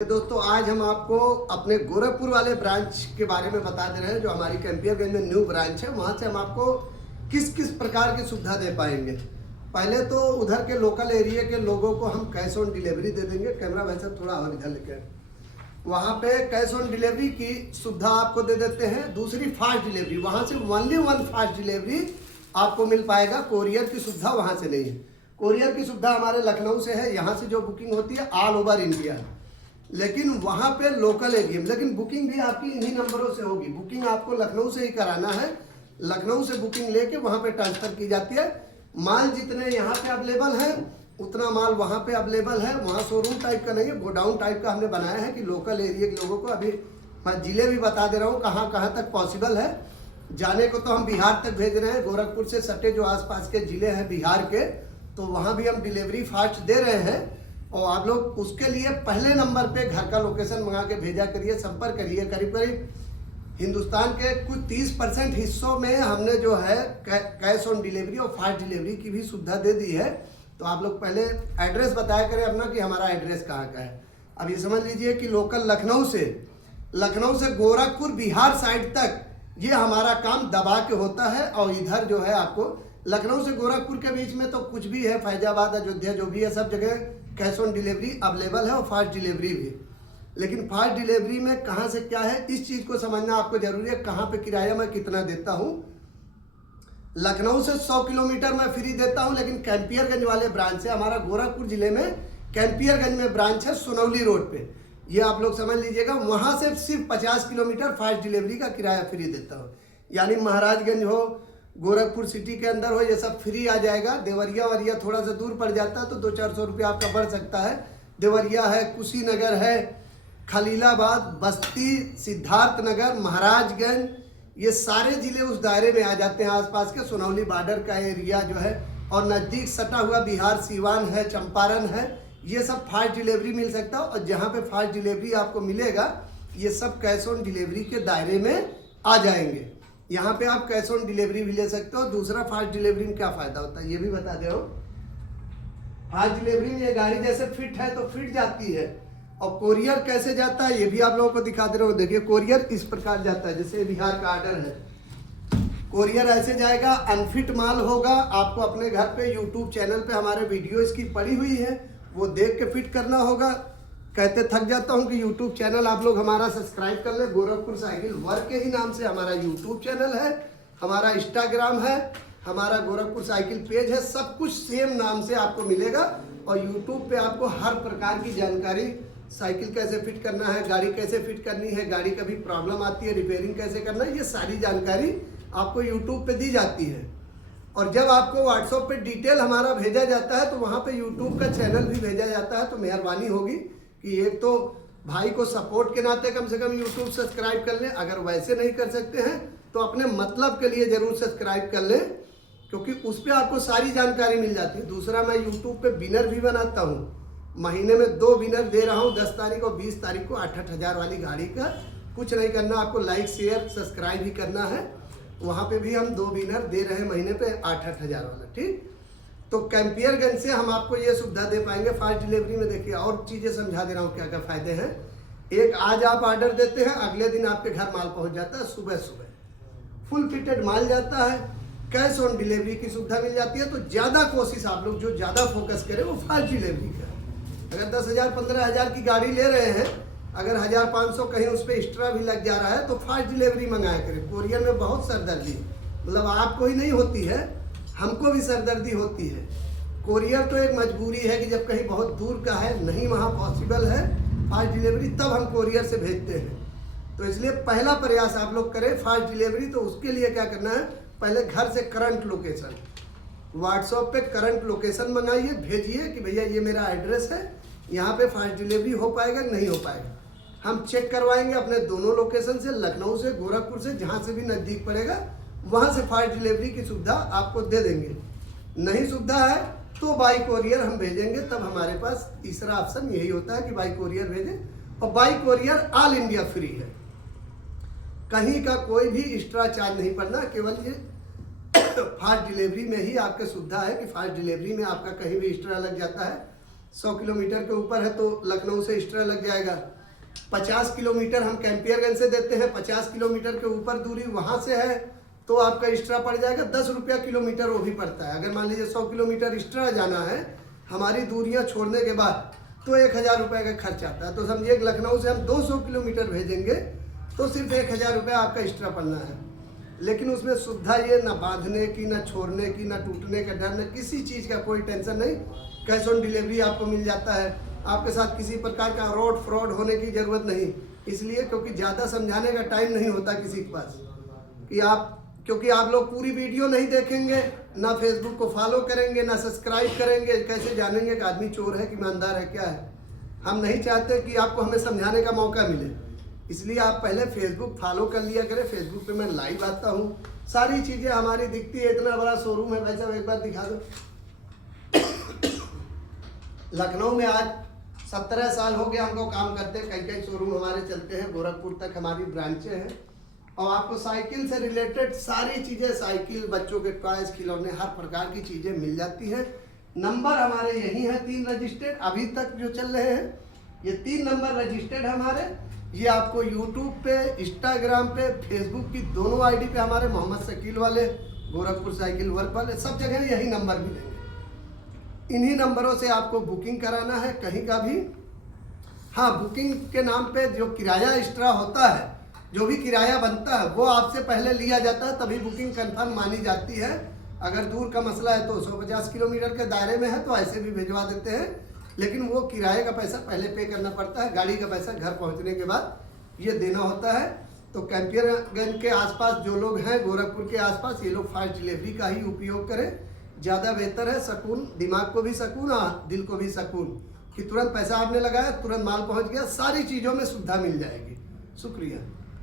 दोस्तों आज हम आपको अपने गोरखपुर वाले ब्रांच के बारे में बता दे रहे हैं जो हमारी कैंपियरगंज में न्यू ब्रांच है। वहाँ से हम आपको किस किस प्रकार की सुविधा दे पाएंगे। पहले तो उधर के लोकल एरिया के लोगों को हम कैश ऑन डिलीवरी दे देंगे। कैमरा भाई साहब थोड़ा और इधर लेके वहाँ पे कैश ऑन डिलीवरी की सुविधा आपको दे देते हैं। दूसरी फास्ट डिलीवरी, वहाँ से ओनली वन फास्ट डिलीवरी आपको मिल पाएगा। कोरियर की सुविधा वहाँ से नहीं है। कोरियर की सुविधा हमारे लखनऊ से है। यहाँ से जो बुकिंग होती है ऑल ओवर इंडिया, लेकिन वहाँ पे लोकल एरिया में, लेकिन बुकिंग भी आपकी इन्हीं नंबरों से होगी। बुकिंग आपको लखनऊ से ही कराना है। लखनऊ से बुकिंग लेके वहाँ पे ट्रांसफ़र की जाती है। माल जितने यहाँ पे अवेलेबल है उतना माल वहाँ पे अवेलेबल है। वहाँ शोरूम टाइप का नहीं है, गोडाउन टाइप का हमने बनाया है कि लोकल एरिया के लोगों को, अभी मैं जिले भी बता दे रहा हूँ कहाँ कहाँ तक पॉसिबल है जाने को। तो हम बिहार तक भेज रहे हैं। गोरखपुर से सटे जो आसपास के ज़िले हैं बिहार के, तो वहाँ भी हम डिलीवरी फास्ट दे रहे हैं। और आप लोग उसके लिए पहले नंबर पे घर का लोकेशन मंगा के भेजा करिए, संपर्क करिए। करीब करीब हिंदुस्तान के कुछ 30% हिस्सों में हमने जो है कैश ऑन डिलीवरी और फास्ट डिलीवरी की भी सुविधा दे दी है। तो आप लोग पहले एड्रेस बताया करें अपना कि हमारा एड्रेस कहाँ का है। अब ये समझ लीजिए कि लोकल लखनऊ से गोरखपुर बिहार साइड तक ये हमारा काम दबा के होता है। और इधर जो है आपको लखनऊ से गोरखपुर के बीच में तो कुछ भी है, फैजाबाद, अयोध्या, जो भी है सब जगह कैश ऑन डिलीवरी अवेलेबल है और फास्ट डिलीवरी भी। लेकिन फास्ट डिलीवरी में कहाँ से क्या है इस चीज़ को समझना आपको जरूरी है। कहाँ पे किराया मैं कितना देता हूँ। लखनऊ से 100 किलोमीटर मैं फ्री देता हूँ, लेकिन कैंपियरगंज वाले ब्रांच से, हमारा गोरखपुर जिले में कैंपियरगंज में ब्रांच है सुनौली रोड पे, ये आप लोग समझ लीजिएगा। वहाँ से सिर्फ 50 किलोमीटर फास्ट डिलीवरी का किराया फ्री देता हूँ। यानी महाराजगंज हो, गोरखपुर सिटी के अंदर हो, ये सब फ्री आ जाएगा। देवरिया वरिया थोड़ा सा दूर पड़ जाता है तो 200-400 रुपया आपका बढ़ सकता है। देवरिया है, कुशीनगर है, खलीलाबाद, बस्ती, सिद्धार्थ नगर, महाराजगंज, ये सारे ज़िले उस दायरे में आ जाते हैं आसपास के। सुनौली बॉर्डर का एरिया जो है और नज़दीक सटा हुआ बिहार सीवान है, चंपारण है, ये सब फास्ट डिलीवरी मिल सकता है। और जहाँ पे फास्ट डिलीवरी आपको मिलेगा ये सब कैश ऑन डिलीवरी के दायरे में आ जाएंगे। यहाँ पे आप कैश ऑन डिलीवरी भी ले सकते हो। दूसरा, फास्ट डिलीवरी में क्या फ़ायदा होता है ये भी बता दे रहा हूँ। फास्ट डिलीवरी में ये गाड़ी जैसे फिट है तो फिट जाती है, और कोरियर कैसे जाता है ये भी आप लोगों को दिखा दे रहा हूँ। देखिए कोरियर इस प्रकार जाता है, जैसे बिहार का आर्डर है, कोरियर ऐसे जाएगा। अनफिट माल होगा, आपको अपने घर पे यूट्यूब चैनल पे हमारे वीडियो इसकी पड़ी हुई है, वो देख के फिट करना होगा। कहते थक जाता हूं कि यूट्यूब चैनल आप लोग हमारा सब्सक्राइब कर ले। गोरखपुर साइकिल वर्क के ही नाम से हमारा यूट्यूब चैनल है, हमारा इंस्टाग्राम है, हमारा गोरखपुर साइकिल पेज है, सब कुछ सेम नाम से आपको मिलेगा। और यूट्यूब पे आपको हर प्रकार की जानकारी, साइकिल कैसे फिट करना है, गाड़ी कैसे फिट करनी है, गाड़ी कभी प्रॉब्लम आती है रिपेयरिंग कैसे करना है, ये सारी जानकारी आपको यूट्यूब पे दी जाती है। और जब आपको व्हाट्सएप पे डिटेल हमारा भेजा जाता है तो वहाँ पे यूट्यूब का चैनल भी भेजा जाता है। तो मेहरबानी होगी कि एक तो भाई को सपोर्ट के नाते कम से कम यूट्यूब सब्सक्राइब कर लें। अगर वैसे नहीं कर सकते हैं तो अपने मतलब के लिए ज़रूर सब्सक्राइब कर लें, क्योंकि उस पर आपको सारी जानकारी मिल जाती है। दूसरा, मैं यूट्यूब पे विनर भी बनाता हूँ। महीने में 2 विनर दे रहा हूँ, 10 तारीख और 20 तारीख को 8-8 हज़ार वाली गाड़ी का। कुछ नहीं करना, आपको लाइक शेयर सब्सक्राइब ही करना है। वहाँ पे भी हम 2 विनर दे रहे हैं महीने पे 8-8 हज़ार वाला। ठीक, तो कैंपियरगंज से हम आपको ये सुविधा दे पाएंगे फास्ट डिलीवरी में। देखिए और चीज़ें समझा दे रहा हूँ क्या क्या फ़ायदे हैं। एक, आज आप ऑर्डर देते हैं, अगले दिन आपके घर माल पहुँच जाता है सुबह सुबह, फुल फिटेड माल जाता है। कैश ऑन डिलीवरी की सुविधा मिल जाती है। तो ज़्यादा कोशिश आप लोग जो ज़्यादा फोकस करें वो फास्ट डिलीवरी का। अगर 10,000 15,000 की गाड़ी ले रहे हैं, अगर 1,500 कहीं उस पर एक्स्ट्रा भी लग जा रहा है तो फास्ट डिलीवरी मंगाया करें। कोरियर में बहुत सरदर्दी, मतलब आपको ही नहीं होती है, हमको भी सरदर्दी होती है। कोरियर तो एक मजबूरी है कि जब कहीं बहुत दूर का है, नहीं वहाँ पॉसिबल है फास्ट डिलीवरी, तब हम कोरियर से भेजते हैं। तो इसलिए पहला प्रयास आप लोग करें फास्ट डिलीवरी। तो उसके लिए क्या करना है, पहले घर से करंट लोकेशन, व्हाट्सएप पे करंट लोकेशन मंगाइए, भेजिए कि भैया ये मेरा एड्रेस है, यहाँ पे फास्ट डिलीवरी हो पाएगा नहीं हो पाएगा। हम चेक करवाएंगे अपने दोनों लोकेशन से, लखनऊ से, गोरखपुर से, जहाँ से भी नज़दीक पड़ेगा वहाँ से फास्ट डिलीवरी की सुविधा आपको दे देंगे। नहीं सुविधा है तो बाई कोरियर हम भेजेंगे। तब हमारे पास तीसरा ऑप्शन यही होता है कि बाई कोरियर भेजें। और by courier all India free है, कहीं का कोई भी एक्स्ट्रा चार्ज नहीं पड़ना। केवल ये फास्ट डिलीवरी में ही आपके सुविधा है कि फास्ट डिलीवरी में आपका कहीं भी एक्स्ट्रा लग जाता है 100 किलोमीटर के ऊपर है तो लखनऊ से एक्स्ट्रा लग जाएगा। 50 किलोमीटर हम कैंपियरगंज से देते हैं, 50 किलोमीटर के ऊपर दूरी वहाँ से है तो आपका एक्स्ट्रा पड़ जाएगा 10 रुपया किलोमीटर, वो भी पड़ता है। अगर मान लीजिए 100 किलोमीटर एक्स्ट्रा जाना है हमारी दूरियाँ छोड़ने के बाद तो 1000 रुपये का खर्च आता है। तो समझिए कि लखनऊ से हम 200 किलोमीटर भेजेंगे तो सिर्फ 1000 रुपया आपका एक्स्ट्रा पड़ना है। लेकिन उसमें सुविधा ये ना बांधने की, ना छोड़ने की, ना टूटने का डर, न किसी चीज़ का कोई टेंशन नहीं। कैश ऑन डिलीवरी आपको मिल जाता है, आपके साथ किसी प्रकार का फ्रॉड होने की ज़रूरत नहीं। इसलिए क्योंकि ज़्यादा समझाने का टाइम नहीं होता किसी के पास कि क्योंकि आप लोग पूरी वीडियो नहीं देखेंगे, ना फेसबुक को फॉलो करेंगे, ना सब्सक्राइब करेंगे, कैसे जानेंगे कि आदमी चोर है कि ईमानदार है, क्या है। हम नहीं चाहते कि आपको हमें समझाने का मौका मिले, इसलिए आप पहले फेसबुक फॉलो कर लिया करें। फेसबुक पे मैं लाइव आता हूँ, सारी चीज़ें हमारी दिखती है। इतना बड़ा शोरूम है भाई साहब, एक बार दिखा दो। लखनऊ में आज 17 साल हो गए हमको काम करते हैं, कई शोरूम हमारे चलते हैं, गोरखपुर तक हमारी ब्रांचें हैं। और आपको साइकिल से रिलेटेड सारी चीज़ें, साइकिल, बच्चों के टॉयज, खिलौने, हर प्रकार की चीज़ें मिल जाती हैं। नंबर हमारे यही हैं 3 रजिस्टर्ड अभी तक जो चल रहे हैं, ये 3 नंबर रजिस्टर्ड हमारे। ये आपको यूट्यूब पे, इंस्टाग्राम पे, फेसबुक की दोनों आईडी पे हमारे मोहम्मद शकील वाले, गोरखपुर साइकिल वर्क वाले, सब जगह यही नंबर मिलेंगे। इन्हीं नंबरों से आपको बुकिंग कराना है कहीं का भी। हाँ, बुकिंग के नाम पे जो किराया एक्स्ट्रा होता है, जो भी किराया बनता है वो आपसे पहले लिया जाता है, तभी बुकिंग कंफर्म मानी जाती है। अगर दूर का मसला है तो 150 किलोमीटर के दायरे में है तो ऐसे भी भिजवा देते हैं, लेकिन वो किराए का पैसा पहले पे करना पड़ता है। गाड़ी का पैसा घर पहुंचने के बाद ये देना होता है। तो कैंपियरगंज के आसपास जो लोग हैं, गोरखपुर के आसपास, ये लोग फास्ट डिलीवरी का ही उपयोग करें, ज़्यादा बेहतर है। सुकून, दिमाग को भी सुकून और दिल को भी सुकून कि तुरंत पैसा आपने लगाया, तुरंत माल पहुंच गया, सारी चीज़ों में सुविधा मिल जाएगी। शुक्रिया।